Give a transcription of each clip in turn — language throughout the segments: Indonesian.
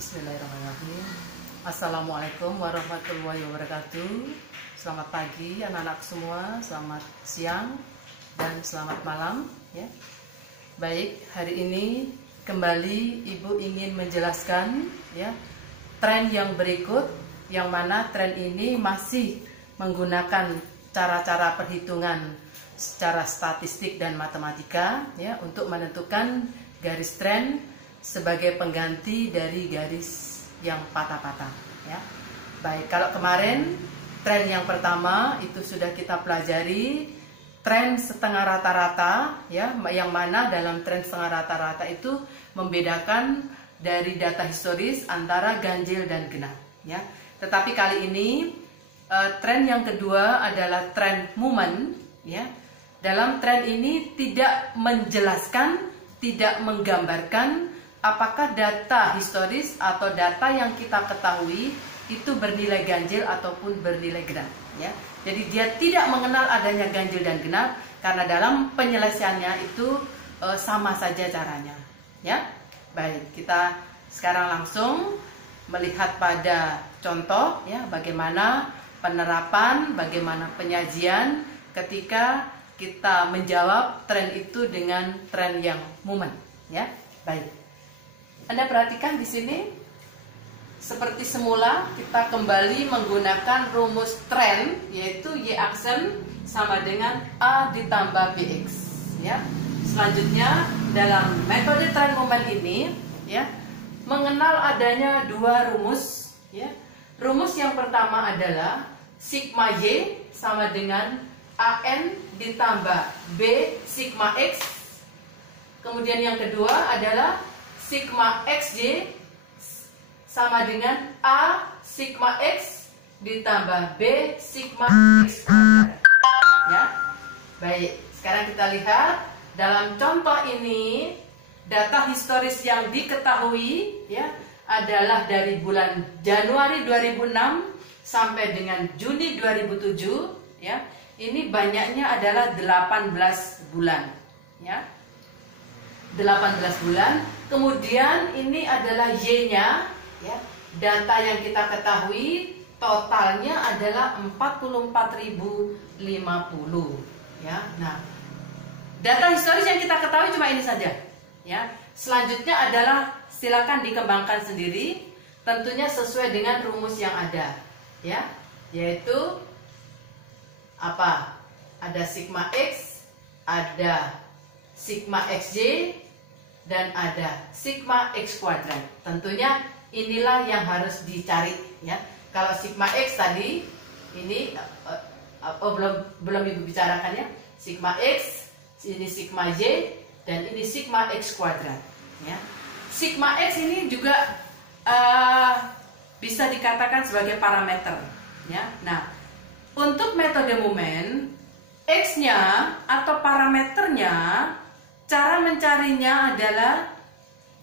Bismillahirrahmanirrahim. Assalamualaikum warahmatullahi wabarakatuh. Selamat pagi anak-anak semua, selamat siang dan selamat malam ya. Baik, hari ini kembali Ibu ingin menjelaskan ya tren yang berikut, yang mana tren ini masih menggunakan cara-cara perhitungan secara statistik dan matematika ya untuk menentukan garis tren sebagai pengganti dari garis yang patah-patah ya. Baik, kalau kemarin tren yang pertama itu sudah kita pelajari tren setengah rata-rata ya, yang mana dalam tren setengah rata-rata itu membedakan dari data historis antara ganjil dan genap ya. Tetapi kali ini tren yang kedua adalah tren momen ya. Dalam tren ini tidak menjelaskan, tidak menggambarkan apakah data historis atau data yang kita ketahui itu bernilai ganjil ataupun bernilai genap ya. Jadi dia tidak mengenal adanya ganjil dan genap karena dalam penyelesaiannya itu sama saja caranya ya. Baik, kita sekarang langsung melihat pada contoh ya, bagaimana penerapan, bagaimana penyajian ketika kita menjawab tren itu dengan tren yang momen ya. Baik, Anda perhatikan di sini seperti semula kita kembali menggunakan rumus tren, yaitu Y aksen sama dengan A ditambah BX ya. Selanjutnya dalam metode tren momen ini ya, mengenal adanya dua rumus ya. Rumus yang pertama adalah sigma Y sama dengan AN ditambah B sigma X. Kemudian yang kedua adalah sigma XY sama dengan A sigma X ditambah B sigma X kuadrat ya. Baik, sekarang kita lihat dalam contoh ini data historis yang diketahui ya adalah dari bulan Januari 2006 sampai dengan Juni 2007 ya. Ini banyaknya adalah 18 bulan ya. 18 bulan. Kemudian ini adalah Y-nya ya. Data yang kita ketahui totalnya adalah 44.050 ya. Nah, data historis yang kita ketahui cuma ini saja ya. Selanjutnya adalah silakan dikembangkan sendiri, tentunya sesuai dengan rumus yang ada ya, yaitu apa? Ada sigma X, ada sigma XY, dan ada sigma X kuadrat. Tentunya inilah yang harus dicari ya. Kalau sigma X tadi ini belum Ibu bicarakan ya. Sigma X, ini sigma Y, dan ini sigma X kuadrat ya. Sigma X ini juga bisa dikatakan sebagai parameter ya. Nah, untuk metode momen, X-nya atau parameternya, cara mencarinya adalah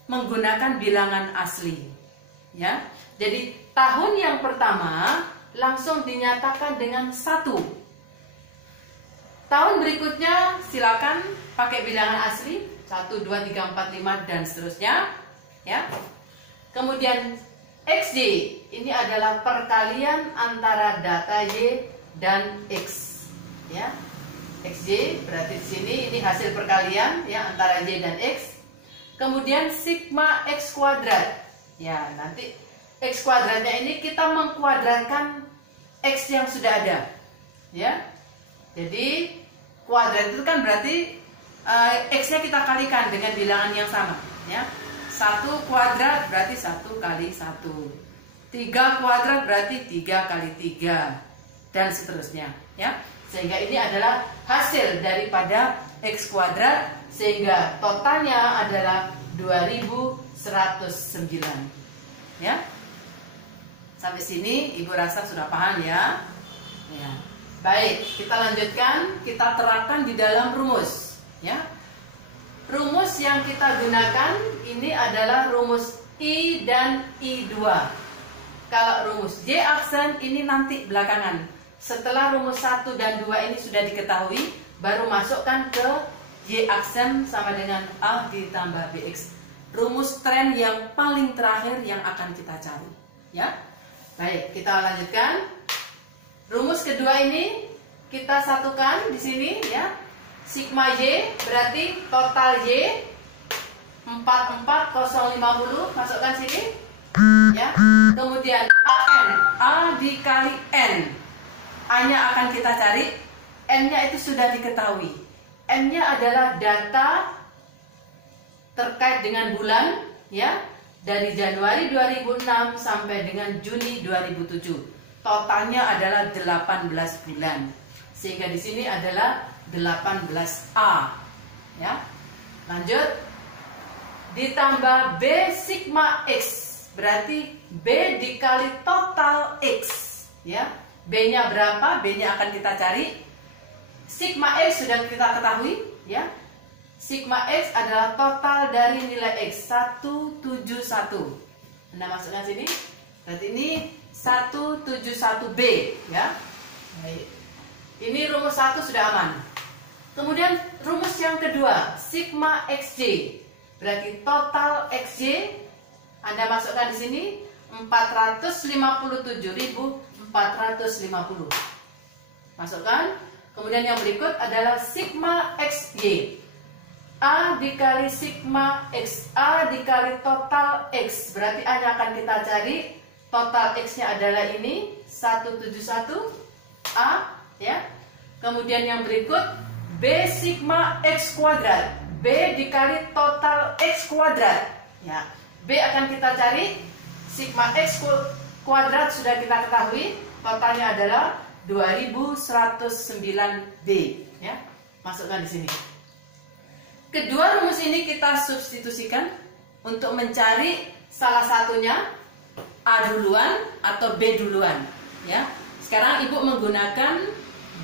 menggunakan bilangan asli ya. Jadi tahun yang pertama langsung dinyatakan dengan 1. Tahun berikutnya silakan pakai bilangan asli 1, 2, 3, 4, 5 dan seterusnya ya. Kemudian XY ini adalah perkalian antara data Y dan X ya. XY berarti di sini ini hasil perkalian ya antara Y dan X. Kemudian sigma X kuadrat ya, nanti X kuadratnya ini kita mengkuadratkan X yang sudah ada ya. Jadi kuadrat itu kan berarti X-nya kita kalikan dengan bilangan yang sama ya. 1 kuadrat berarti 1 kali 1. 3 kuadrat berarti 3 kali 3 dan seterusnya ya. Sehingga ini adalah hasil daripada X kuadrat, sehingga totalnya adalah 2109 ya. Sampai sini Ibu rasa sudah paham ya. Ya. Baik, kita lanjutkan, kita terapkan di dalam rumus ya. Rumus yang kita gunakan ini adalah rumus I dan I2. Kalau rumus Y aksen ini nanti belakangan. Setelah rumus 1 dan 2 ini sudah diketahui, baru masukkan ke Y aksen sama dengan A ditambah BX. rumus tren yang paling terakhir yang akan kita cari, ya. Baik, kita lanjutkan. Rumus kedua ini kita satukan di sini, ya. Sigma Y berarti total Y 44050, masukkan sini, ya. Kemudian AN, A dikali N, A-nya akan kita cari, N-nya itu sudah diketahui. N-nya adalah data terkait dengan bulan, ya, dari Januari 2006 sampai dengan Juni 2007. Totalnya adalah 18 bulan. Sehingga di sini adalah 18A, ya. Lanjut. Ditambah B sigma X, berarti B dikali total X, ya. B-nya berapa? B-nya akan kita cari. Sigma X sudah kita ketahui, ya. Sigma X adalah total dari nilai X 171. Anda masukkan sini. Berarti ini 171B, ya. Baik. Ini rumus 1 sudah aman. Kemudian rumus yang kedua, sigma XJ. Berarti total XJ Anda masukkan di sini 457.450. Masukkan. Kemudian yang berikut adalah sigma XY. A dikali sigma X, A dikali total X. Berarti A-nya akan kita cari. Total X-nya adalah ini 171A, ya. Kemudian yang berikut B sigma X kuadrat. B dikali total X kuadrat, ya. B akan kita cari. Sigma X kuadrat sudah kita ketahui. Totalnya adalah 2109B, ya. Masukkan di sini. Kedua rumus ini kita substitusikan untuk mencari salah satunya, A duluan atau B duluan, ya. Sekarang Ibu menggunakan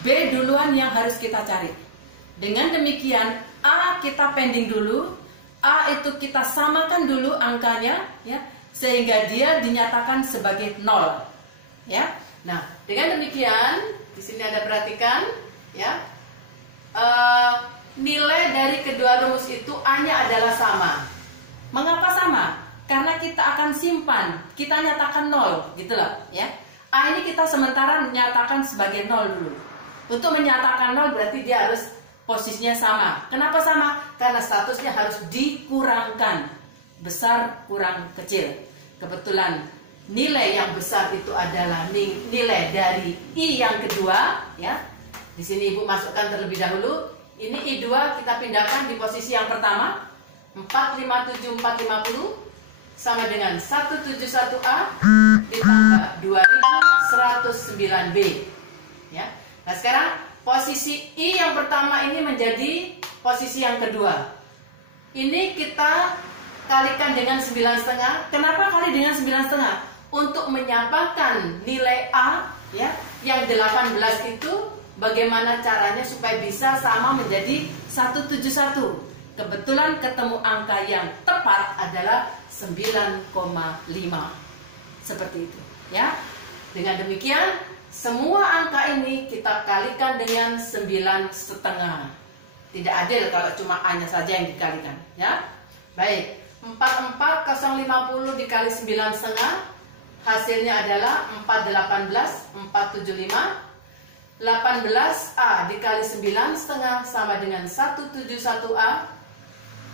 B duluan yang harus kita cari. Dengan demikian A kita pending dulu, A itu kita samakan dulu angkanya, ya, sehingga dia dinyatakan sebagai 0, ya. Nah, dengan demikian di sini ada perhatikan, ya. Nilai dari kedua rumus itu A-nya adalah sama. Mengapa sama? Karena kita akan simpan, kita nyatakan 0, gitu loh, ya. A ini kita sementara menyatakan sebagai 0 dulu. Untuk menyatakan 0 berarti dia harus posisinya sama. Kenapa sama? Karena statusnya harus dikurangkan. Besar kurang kecil. Kebetulan nilai yang besar itu adalah nilai dari I yang kedua, ya. Di sini Ibu masukkan terlebih dahulu. Ini I2 kita pindahkan di posisi yang pertama. 457450 sama dengan 171A ditambah 2109B, ya. Nah, sekarang posisi I yang pertama ini menjadi posisi yang kedua. Ini kita kalikan dengan 9,5. Kenapa kali dengan 9,5? Untuk menyampaikan nilai A, ya, yang 18 itu bagaimana caranya supaya bisa sama menjadi 171. Kebetulan ketemu angka yang tepat adalah 9,5. Seperti itu, ya. Dengan demikian semua angka ini kita kalikan dengan 9,5. Tidak adil kalau cuma A-nya saja yang dikalikan, ya. Baik, 44050 dikali 9,5, hasilnya adalah 418, 475. 18A dikali 9,5 sama dengan 171A.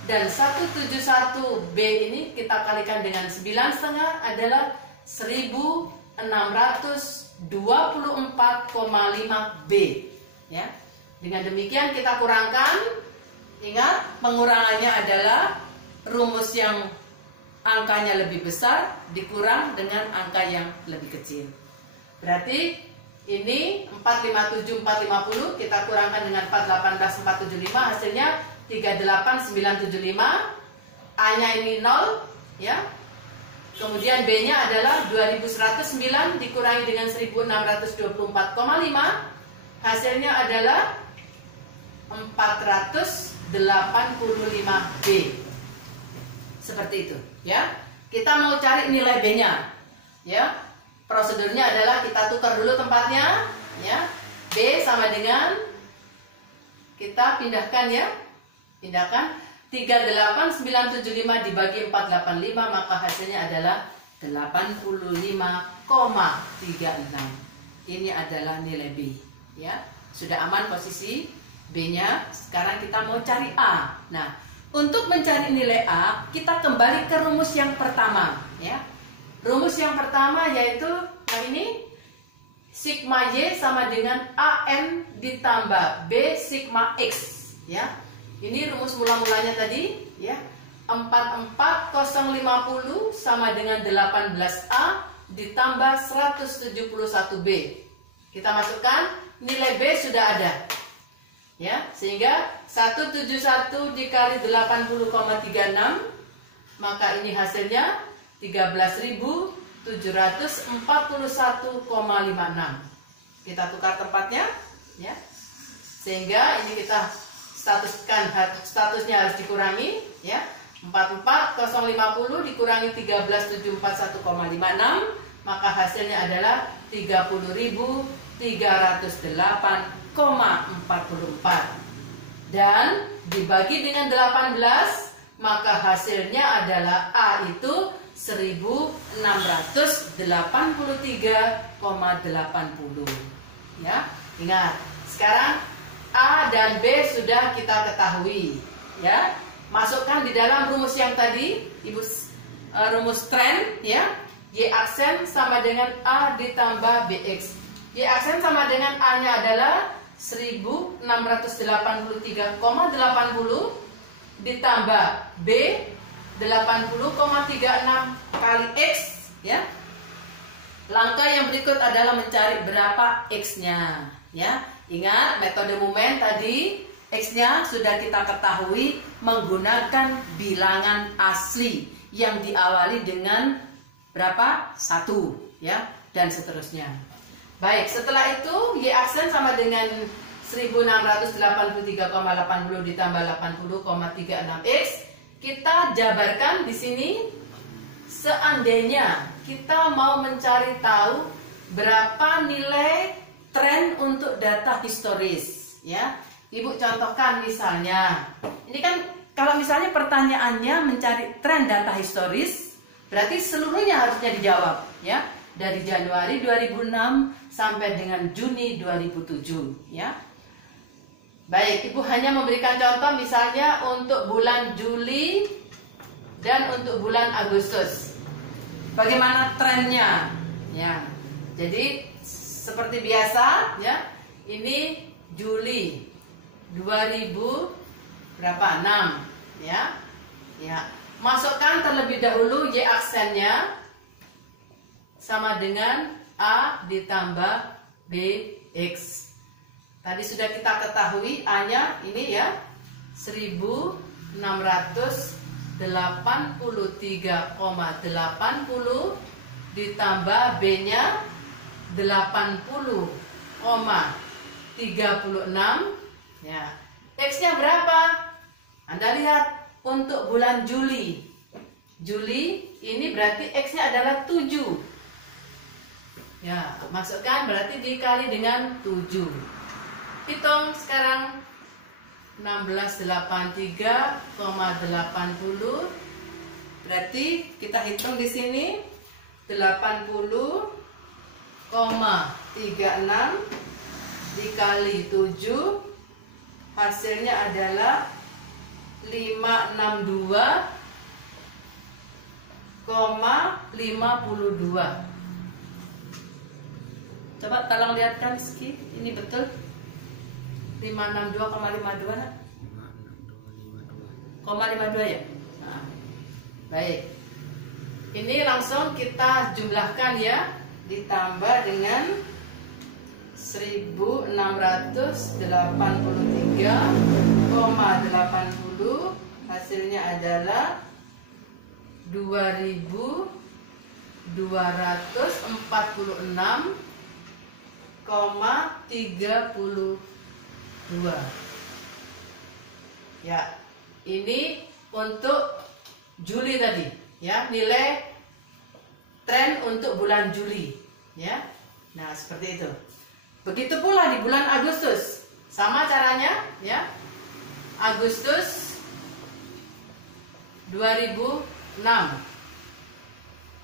Dan 171B ini kita kalikan dengan 9,5 adalah 1624,5B, ya. Dengan demikian kita kurangkan. Ingat, pengurangannya adalah rumus yang angkanya lebih besar dikurang dengan angka yang lebih kecil. Berarti ini 457450 kita kurangkan dengan 418475, hasilnya 38975. A-nya ini 0, ya. Kemudian B-nya adalah 2109 dikurangi dengan 1624,5, hasilnya adalah 485B. Seperti itu, ya. Kita mau cari nilai B-nya, ya. Prosedurnya adalah kita tukar dulu tempatnya, ya. B sama dengan kita pindahkan, ya. Pindahkan 38975 dibagi 485, maka hasilnya adalah 85,36. Ini adalah nilai B, ya. Sudah aman posisi B-nya. Sekarang kita mau cari A. Nah, untuk mencari nilai A, kita kembali ke rumus yang pertama, ya. Rumus yang pertama yaitu yang ini, sigma Y sama dengan AN ditambah B sigma X, ya. Ini rumus mula-mulanya tadi, ya. 44050 sama dengan 18A ditambah 171B. Kita masukkan, nilai B sudah ada. Ya, sehingga 171 dikali 80,36, maka ini hasilnya 13.741,56. Kita tukar tempatnya, ya. Sehingga ini kita statusnya harus dikurangi, ya. 44050 dikurangi 13.741,56, maka hasilnya adalah 30.308,44. Dan dibagi dengan 18, maka hasilnya adalah A itu 1683,80. Ya, ingat. Sekarang A dan B sudah kita ketahui, ya. Masukkan di dalam rumus yang tadi, Ibu, rumus tren, ya. Y aksen sama dengan A ditambah BX. Y aksen sama dengan A-nya adalah 1683,80 ditambah B 80,36 kali X, ya. Langkah yang berikut adalah mencari berapa X-nya, ya. Ingat metode Momen tadi, X-nya sudah kita ketahui menggunakan bilangan asli yang diawali dengan berapa? 1, ya, dan seterusnya. Baik, setelah itu Y aksen sama dengan 1683,80 ditambah 80,36X. Kita jabarkan di sini. Seandainya kita mau mencari tahu berapa nilai tren untuk data historis, ya. Ibu contohkan misalnya, ini kan kalau misalnya pertanyaannya mencari tren data historis, berarti seluruhnya harusnya dijawab, ya. Dari Januari 2006 sampai dengan Juni 2007, ya. Baik, Ibu hanya memberikan contoh misalnya untuk bulan Juli dan untuk bulan Agustus. Bagaimana trennya? Ya. Jadi seperti biasa, ya. Ini Juli 2006, ya. Ya. Masukkan terlebih dahulu Y aksennya sama dengan A ditambah BX. Tadi sudah kita ketahui A-nya ini, ya, 1683,80 ditambah B-nya 80,36, ya. X-nya berapa? Anda lihat untuk bulan Juli. Juli ini berarti X-nya adalah 7. Ya, masukkan berarti dikali dengan 7. Hitung sekarang 1683,80. Berarti kita hitung di sini 80,36 dikali 7, hasilnya adalah 562,52. Coba tolong lihatkan Rizky, ini betul 562,52, nak? 562 ya? Nah, baik. Ini langsung kita jumlahkan, ya. Ditambah dengan 1683,80, hasilnya adalah 2246,32. Ya, ini untuk Juli tadi, ya, nilai tren untuk bulan Juli, ya. Nah, seperti itu. Begitu pula di bulan Agustus, sama caranya, ya. Agustus 2006.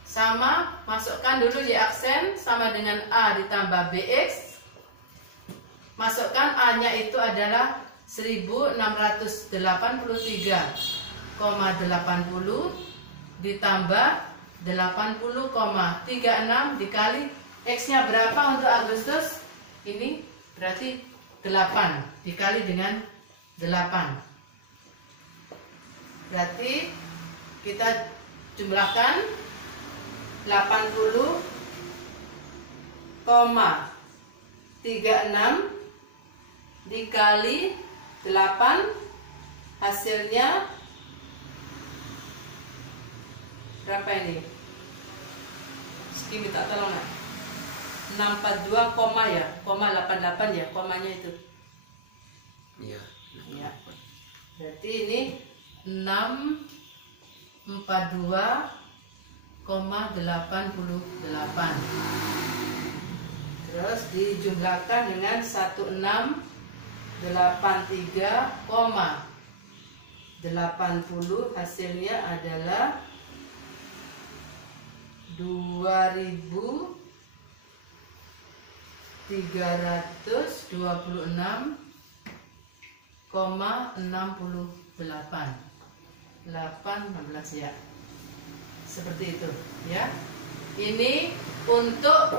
Sama, masukkan dulu Y aksen sama dengan A ditambah BX. Masukkan A-nya itu adalah 1683,80 ditambah 80,36 dikali X-nya berapa untuk Agustus? Ini berarti 8 dikali dengan 8. Berarti kita jumlahkan 80,36 dikali 8, hasilnya berapa ini? Meski minta tolong nggak? 642 koma ya, koma 88 ya, komanya itu. Iya. Ya. Berarti ini 642,88. Terus dijumlahkan dengan 1683,80, hasilnya adalah 2326,68. 816 ya. Seperti itu ya. Ini untuk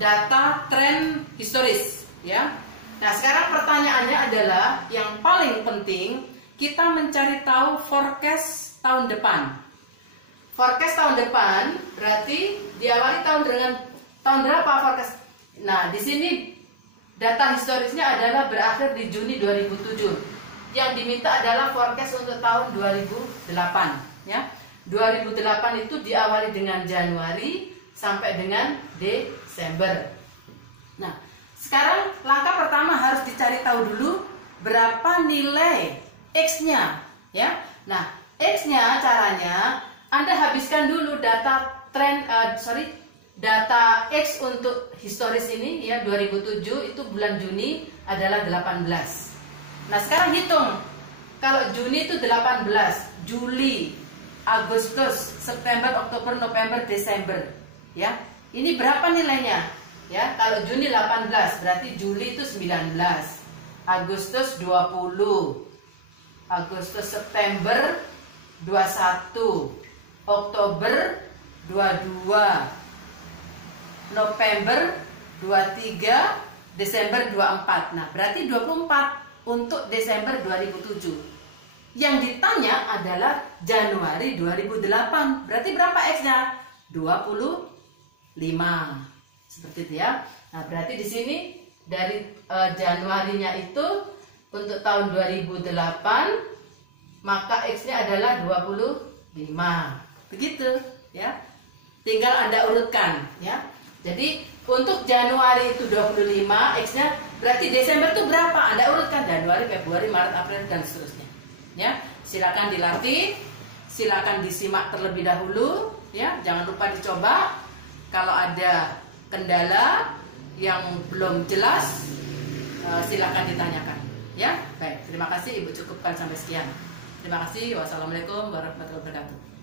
data tren historis ya. Nah, sekarang pertanyaannya adalah yang paling penting, kita mencari tahu forecast tahun depan. Forecast tahun depan berarti diawali dengan tahun berapa forecast? Nah, di sini data historisnya adalah berakhir di Juni 2007. Yang diminta adalah forecast untuk tahun 2008 ya. 2008 itu diawali dengan Januari sampai dengan Desember. Nah, sekarang langkah pertama harus dicari tahu dulu berapa nilai X-nya ya. Nah, X-nya caranya Anda habiskan dulu data data X untuk historis ini ya, 2007 itu bulan Juni adalah 18. Nah, sekarang hitung. Kalau Juni itu 18, Juli, Agustus, September, Oktober, November, Desember ya. Ini berapa nilainya? Ya, kalau Juni 18, berarti Juli itu 19, Agustus 20, Agustus September 21, Oktober 22, November 23, Desember 24. Nah, berarti 24 untuk Desember 2007. Yang ditanya adalah Januari 2008. Berarti berapa X-nya? 25. Seperti itu ya. Nah, berarti di sini dari Januarinya itu untuk tahun 2008, maka X-nya adalah 25. Begitu ya. Tinggal Anda urutkan ya. Jadi untuk Januari itu 25, X-nya berarti Desember itu berapa? Anda urutkan Januari, Februari, Maret, April dan seterusnya. Ya, silakan dilatih, silakan disimak terlebih dahulu ya. Jangan lupa dicoba. Kalau ada kendala yang belum jelas, silakan ditanyakan ya. Baik, terima kasih Ibu, cukupkan sampai sekian. Terima kasih. Wassalamualaikum warahmatullahi wabarakatuh.